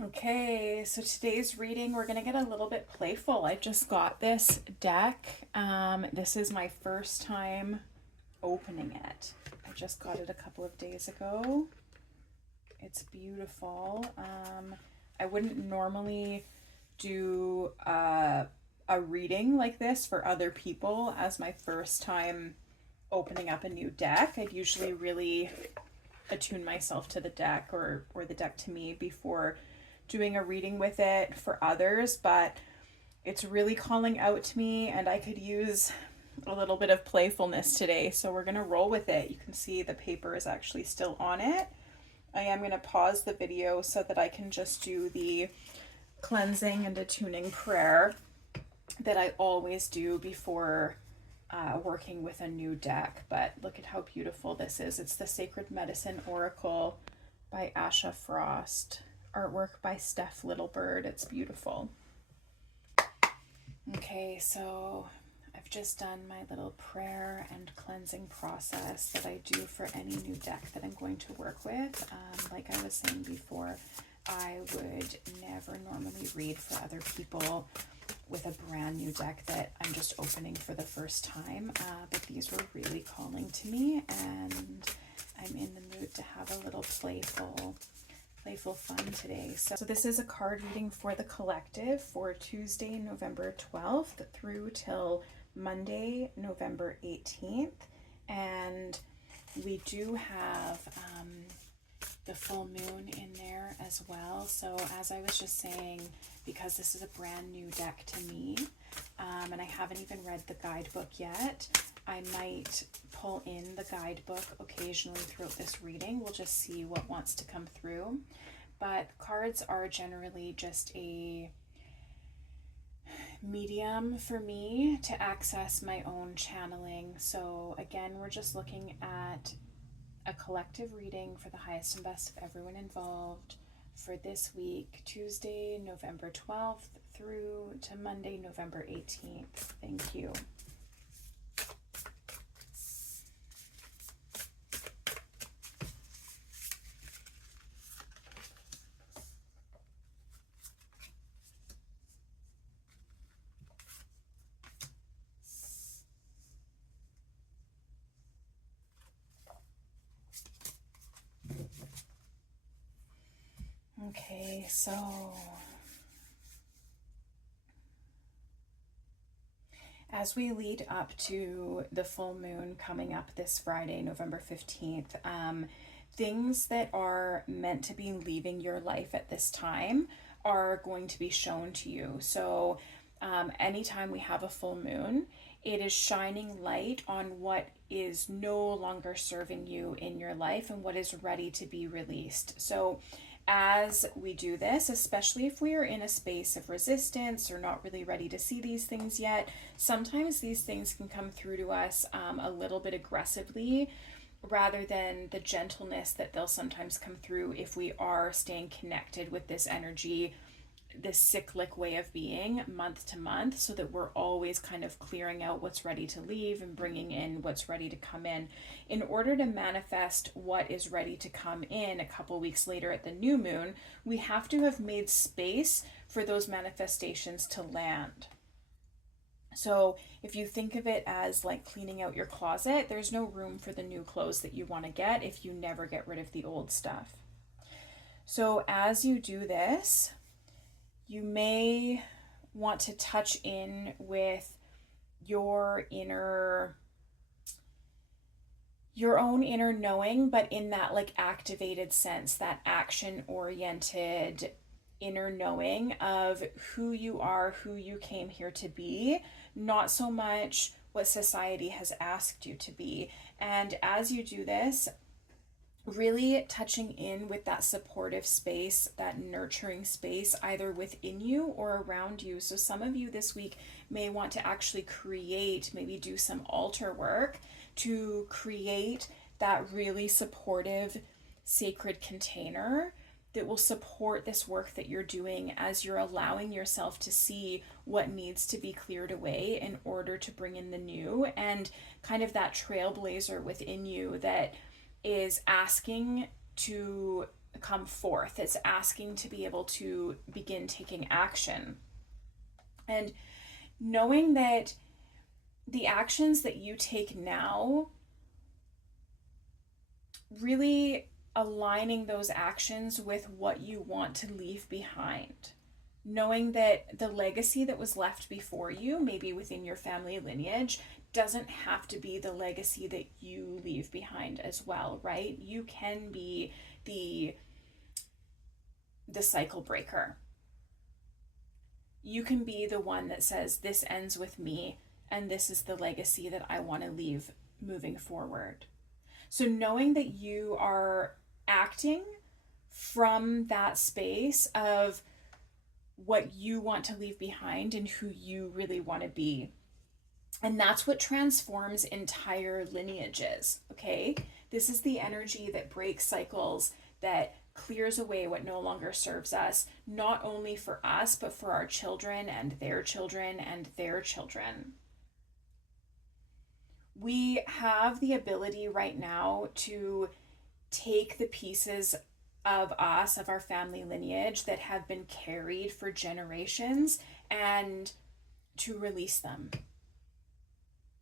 Okay, so today's reading, we're going to get a little bit playful. I just got this deck. This is my first time opening it. I just got it a couple of days ago. It's beautiful. I wouldn't normally do a reading like this for other people as my first time opening up a new deck. I'd usually really attune myself to the deck or the deck to me before doing a reading with it for others, but it's really calling out to me and I could use a little bit of playfulness today, so we're going to roll with it. You can see the paper is actually still on it. I am going to pause the video so that I can just do the cleansing and attuning prayer that I always do before working with a new deck. But look at how beautiful this is. It's the Sacred Medicine Oracle by Asha Frost. Artwork by Steph Littlebird. It's beautiful. Okay, so I've just done my little prayer and cleansing process that I do for any new deck that I'm going to work with. Like I was saying before, I would never normally read for other people with a brand new deck that I'm just opening for the first time, but these were really calling to me, and I'm in the mood to have a little playful fun today. So this is a card reading for the collective for Tuesday, November 12th through till Monday, November 18th. And we do have the full moon in there as well. So as I was just saying, because this is a brand new deck to me, and I haven't even read the guidebook yet, I might pull in the guidebook occasionally throughout this reading. We'll just see what wants to come through. But cards are generally just a medium for me to access my own channeling. So again, we're just looking at a collective reading for the highest and best of everyone involved for this week, Tuesday, November 12th through to Monday, November 18th. Thank you. Okay, so as we lead up to the full moon coming up this Friday, November 15th, things that are meant to be leaving your life at this time are going to be shown to you. So anytime we have a full moon, it is shining light on what is no longer serving you in your life and what is ready to be released. So as we do this, especially if we are in a space of resistance or not really ready to see these things yet, sometimes these things can come through to us a little bit aggressively rather than the gentleness that they'll sometimes come through if we are staying connected with this energy, this cyclic way of being month to month, so that we're always kind of clearing out what's ready to leave and bringing in what's ready to come in order to manifest what is ready to come in a couple weeks later at the new moon. We have to have made space for those manifestations to land. So if you think of it as like cleaning out your closet, there's no room for the new clothes that you want to get if you never get rid of the old stuff. So as you do this, you may want to touch in with your own inner knowing, but in that like activated sense, that action oriented inner knowing of who you are, who you came here to be, not so much what society has asked you to be. And as you do this, really touching in with that supportive space, that nurturing space, either within you or around you. So some of you this week may want to actually create, maybe do some altar work to create that really supportive, sacred container that will support this work that you're doing as you're allowing yourself to see what needs to be cleared away in order to bring in the new, and kind of that trailblazer within you that is asking to come forth. It's asking to be able to begin taking action. And knowing that the actions that you take now, really aligning those actions with what you want to leave behind. Knowing that the legacy that was left before you, maybe within your family lineage, doesn't have to be the legacy that you leave behind as well, right? You can be the cycle breaker. You can be the one that says, this ends with me, and this is the legacy that I want to leave moving forward. So knowing that you are acting from that space of what you want to leave behind and who you really want to be. And that's what transforms entire lineages, okay? This is the energy that breaks cycles, that clears away what no longer serves us, not only for us, but for our children and their children and their children. We have the ability right now to take the pieces of us, of our family lineage that have been carried for generations, and to release them.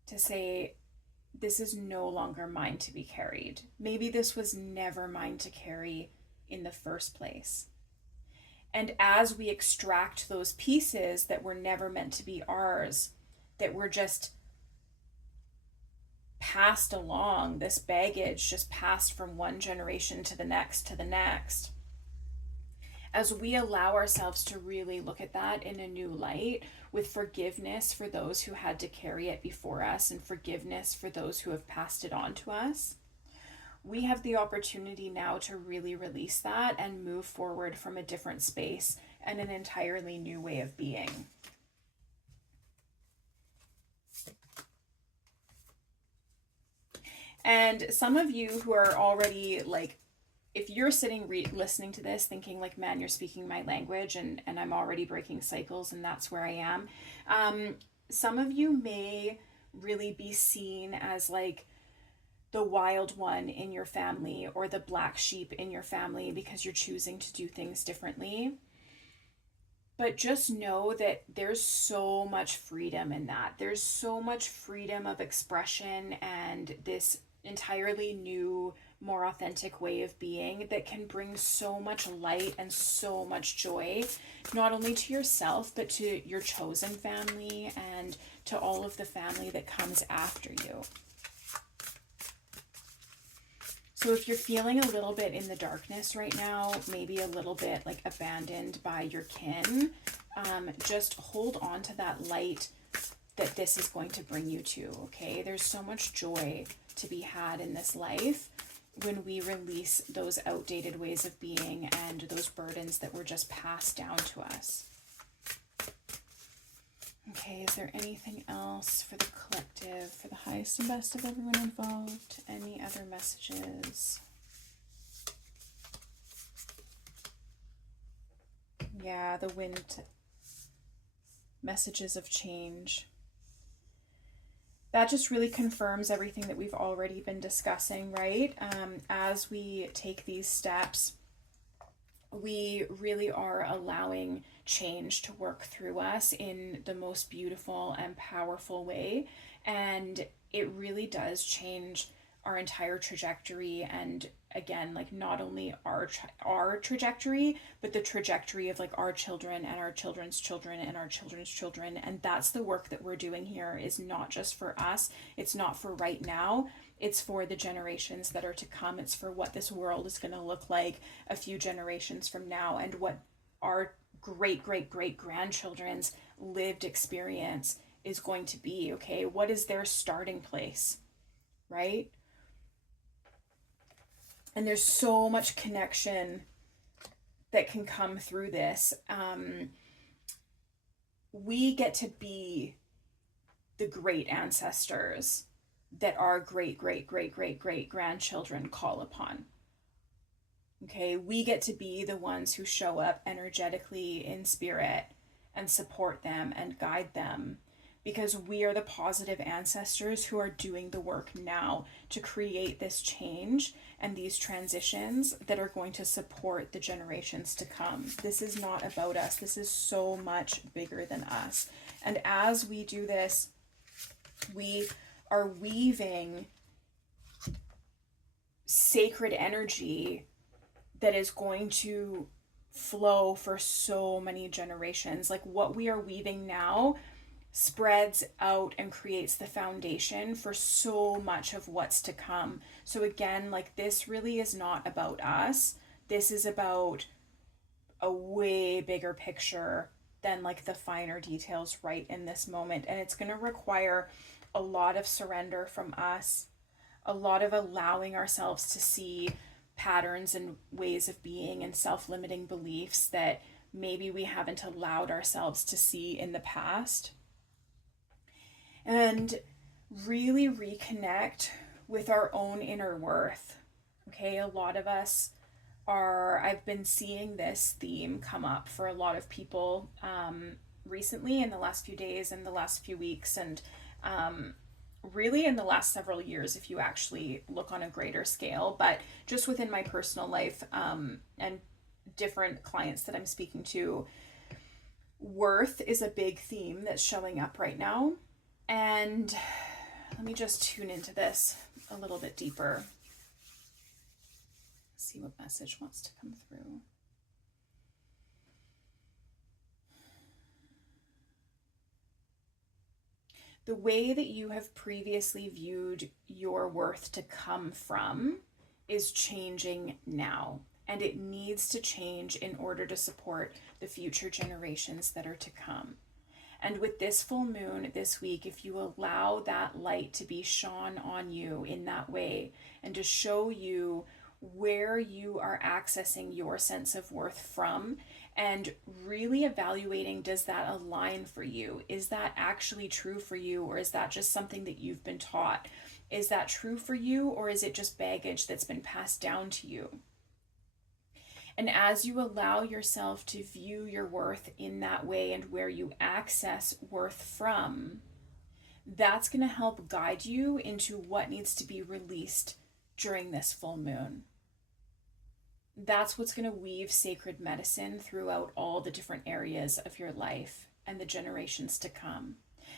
To say, this is no longer mine to be carried. Maybe this was never mine to carry in the first place. And as we extract those pieces that were never meant to be ours, that were just passed along, this baggage just passed from one generation to the next, as we allow ourselves to really look at that in a new light, with forgiveness for those who had to carry it before us and forgiveness for those who have passed it on to us, we have the opportunity now to really release that and move forward from a different space and an entirely new way of being. And some of you who are already like, if you're sitting listening to this thinking like, man, you're speaking my language and I'm already breaking cycles and that's where I am. Some of you may really be seen as like the wild one in your family or the black sheep in your family because you're choosing to do things differently. But just know that there's so much freedom in that. There's so much freedom of expression and this entirely new, more authentic way of being that can bring so much light and so much joy, not only to yourself, but to your chosen family and to all of the family that comes after you. So if you're feeling a little bit in the darkness right now, maybe a little bit like abandoned by your kin, just hold on to that light that this is going to bring you to, okay? There's so much joy to be had in this life when we release those outdated ways of being and those burdens that were just passed down to us. Okay, is there anything else for the collective, for the highest and best of everyone involved? Any other messages? Yeah, the wind, messages of change. That just really confirms everything that we've already been discussing, right? As we take these steps, we really are allowing change to work through us in the most beautiful and powerful way. And it really does change our entire trajectory. And again, like not only our trajectory, but the trajectory of like our children and our children's children and our children's children. And that's the work that we're doing here, is not just for us. It's not for right now. It's for the generations that are to come. It's for what this world is going to look like a few generations from now, and what our great grandchildren's lived experience is going to be, okay? What is their starting place, right? And there's so much connection that can come through this. We get to be the great ancestors that our great grandchildren call upon. Okay, we get to be the ones who show up energetically in spirit and support them and guide them, because we are the positive ancestors who are doing the work now to create this change and these transitions that are going to support the generations to come. This is not about us. This is so much bigger than us. And as we do this, we are weaving sacred energy that is going to flow for so many generations. Like what we are weaving now spreads out and creates the foundation for so much of what's to come. So again, like this really is not about us. This is about a way bigger picture than like the finer details right in this moment. And it's going to require a lot of surrender from us, a lot of allowing ourselves to see patterns and ways of being and self-limiting beliefs that maybe we haven't allowed ourselves to see in the past. And really reconnect with our own inner worth. Okay, a lot of us I've been seeing this theme come up for a lot of people recently in the last few days and the last few weeks, and really in the last several years if you actually look on a greater scale. But just within my personal life and different clients that I'm speaking to, worth is a big theme that's showing up right now. And let me just tune into this a little bit deeper. See what message wants to come through. The way that you have previously viewed your worth to come from is changing now, and it needs to change in order to support the future generations that are to come. And with this full moon this week, if you allow that light to be shone on you in that way and to show you where you are accessing your sense of worth from, and really evaluating, does that align for you? Is that actually true for you, or is that just something that you've been taught? Is that true for you, or is it just baggage that's been passed down to you? And as you allow yourself to view your worth in that way and where you access worth from, that's going to help guide you into what needs to be released during this full moon. That's what's going to weave sacred medicine throughout all the different areas of your life and the generations to come.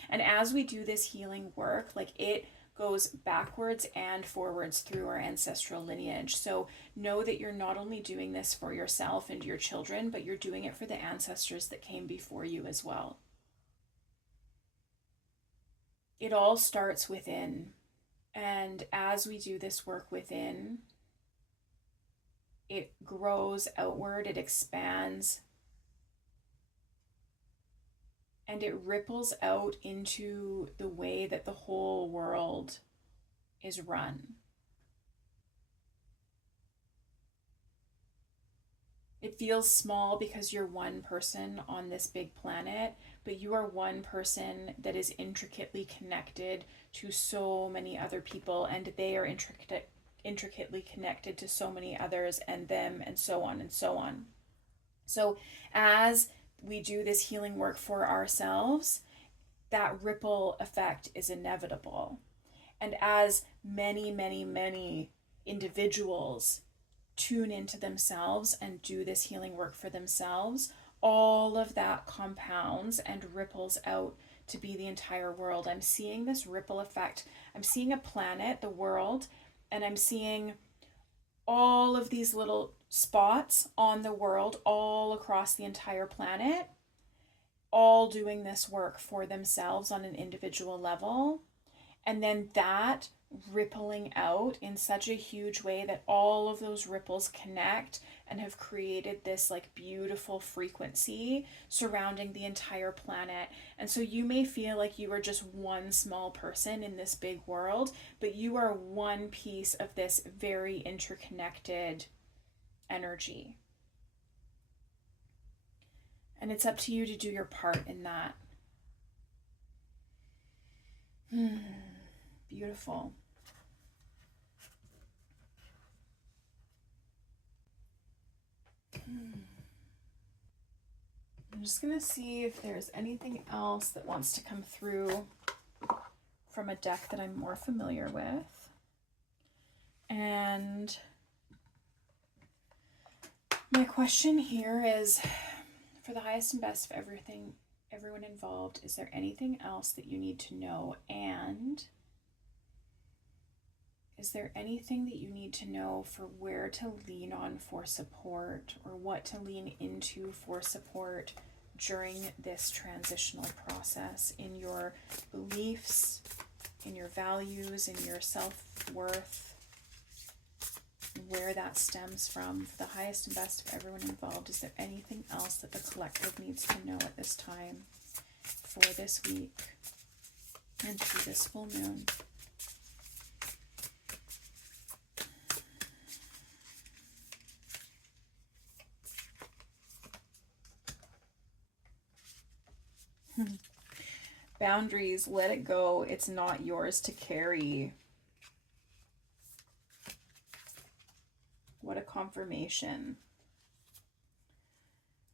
And as we do this healing work, like it goes backwards and forwards through our ancestral lineage. So know that you're not only doing this for yourself and your children, but you're doing it for the ancestors that came before you as well. It all starts within. And as we do this work within, it grows outward, it expands, and it ripples out into the way that the whole world is run. It feels small because you're one person on this big planet, but you are one person that is intricately connected to so many other people, and they are intricately connected to so many others and them, and so on and so on. So as we do this healing work for ourselves, that ripple effect is inevitable. And as many, many, many individuals tune into themselves and do this healing work for themselves, all of that compounds and ripples out to be the entire world. I'm seeing this ripple effect. I'm seeing a planet, the world, and I'm seeing all of these little spots on the world all across the entire planet, all doing this work for themselves on an individual level. And then that rippling out in such a huge way that all of those ripples connect and have created this like beautiful frequency surrounding the entire planet. And so you may feel like you are just one small person in this big world, but you are one piece of this very interconnected energy. And it's up to you to do your part in that. Beautiful. I'm just going to see if there's anything else that wants to come through from a deck that I'm more familiar with. And my question here is, for the highest and best of everyone involved, is there anything else that you need to know? And is there anything that you need to know for where to lean on for support, or what to lean into for support during this transitional process in your beliefs, in your values, in your self-worth, where that stems from? For the highest and best of everyone involved, is there anything else that the collective needs to know at this time for this week and through this full moon? Boundaries, let it go. It's not yours to carry. What a confirmation.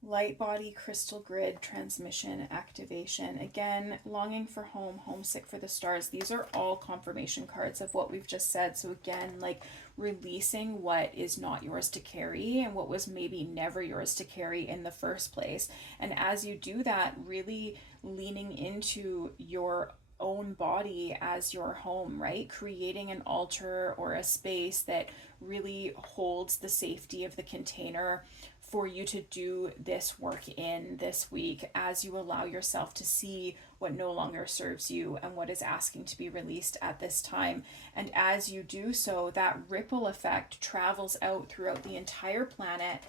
Light body, crystal grid, transmission, activation. Again, longing for home, homesick for the stars. These are all confirmation cards of what we've just said. So again, like releasing what is not yours to carry and what was maybe never yours to carry in the first place. And as you do that, really leaning into your own body as your home, right? Creating an altar or a space that really holds the safety of the container for you to do this work in this week, as you allow yourself to see what no longer serves you and what is asking to be released at this time. And as you do so, that ripple effect travels out throughout the entire planet,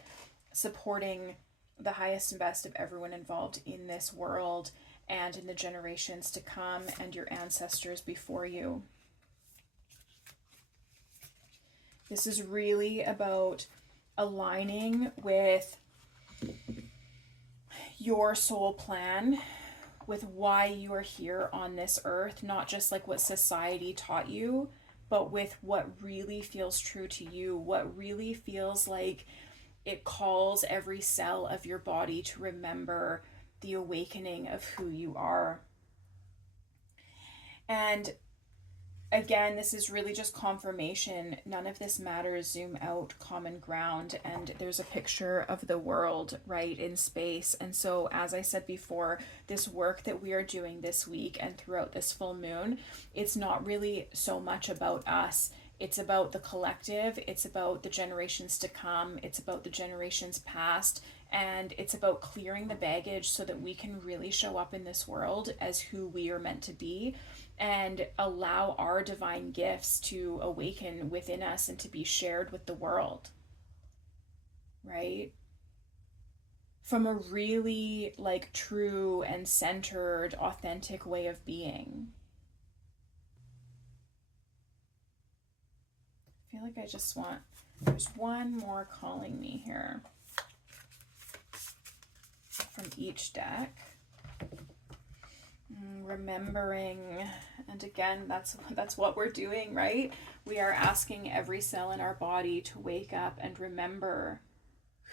supporting the highest and best of everyone involved in this world and in the generations to come and your ancestors before you. This is really about aligning with your soul plan, with why you are here on this earth, not just like what society taught you, but with what really feels true to you, what really feels like it calls every cell of your body to remember the awakening of who you are. And again, this is really just confirmation. None of this matters. Zoom out, common ground. And there's a picture of the world, right, in space. And so, as I said before, this work that we are doing this week and throughout this full moon, it's not really so much about us. It's about the collective. It's about the generations to come. It's about the generations past. And it's about clearing the baggage so that we can really show up in this world as who we are meant to be, and allow our divine gifts to awaken within us and to be shared with the world, right? From a really like true and centered, authentic way of being. I feel like I just want, there's one more calling me here from each deck. Remembering, and again, that's what we're doing, right? We are asking every cell in our body to wake up and remember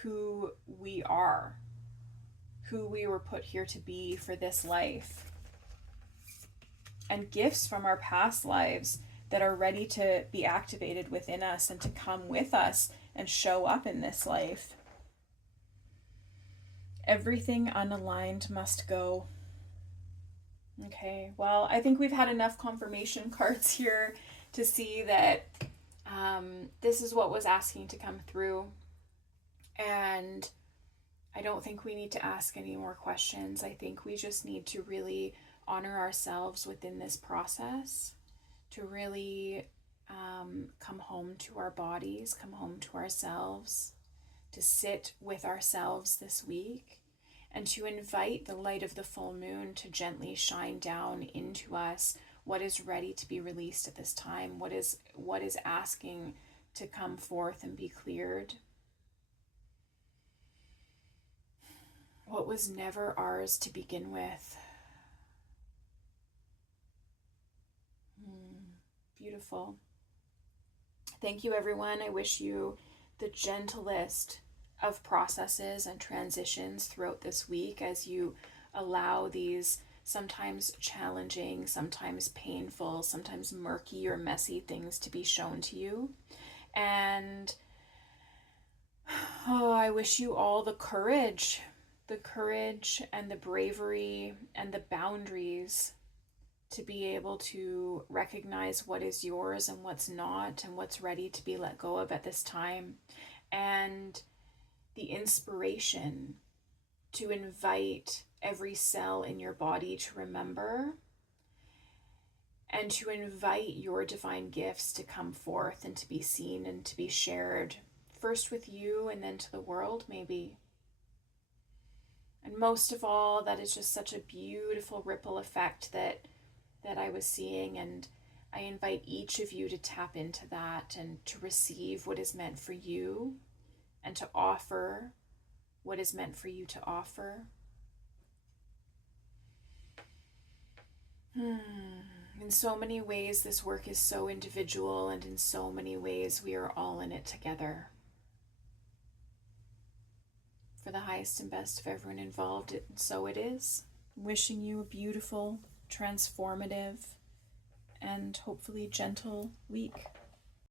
who we are, who we were put here to be for this life, and gifts from our past lives that are ready to be activated within us and to come with us and show up in this life. Everything unaligned must go. Okay, well, I think we've had enough confirmation cards here to see that this is what was asking to come through. And I don't think we need to ask any more questions. I think we just need to really honor ourselves within this process, to really come home to our bodies, come home to ourselves, to sit with ourselves this week, and to invite the light of the full moon to gently shine down into us what is ready to be released at this time, what is asking to come forth and be cleared, what was never ours to begin with. Beautiful. Thank you, everyone. I wish you the gentlest of processes and transitions throughout this week as you allow these sometimes challenging, sometimes painful, sometimes murky or messy things to be shown to you. And I wish you all the courage and the bravery and the boundaries to be able to recognize what is yours and what's not, and what's ready to be let go of at this time, and the inspiration to invite every cell in your body to remember, and to invite your divine gifts to come forth and to be seen and to be shared, first with you and then to the world, maybe. And most of all, that is just such a beautiful ripple effect that I was seeing, and I invite each of you to tap into that and to receive what is meant for you and to offer what is meant for you to offer. In so many ways, this work is so individual, and in so many ways, we are all in it together. For the highest and best of everyone involved, so it is. Wishing you a beautiful, transformative, and hopefully gentle week.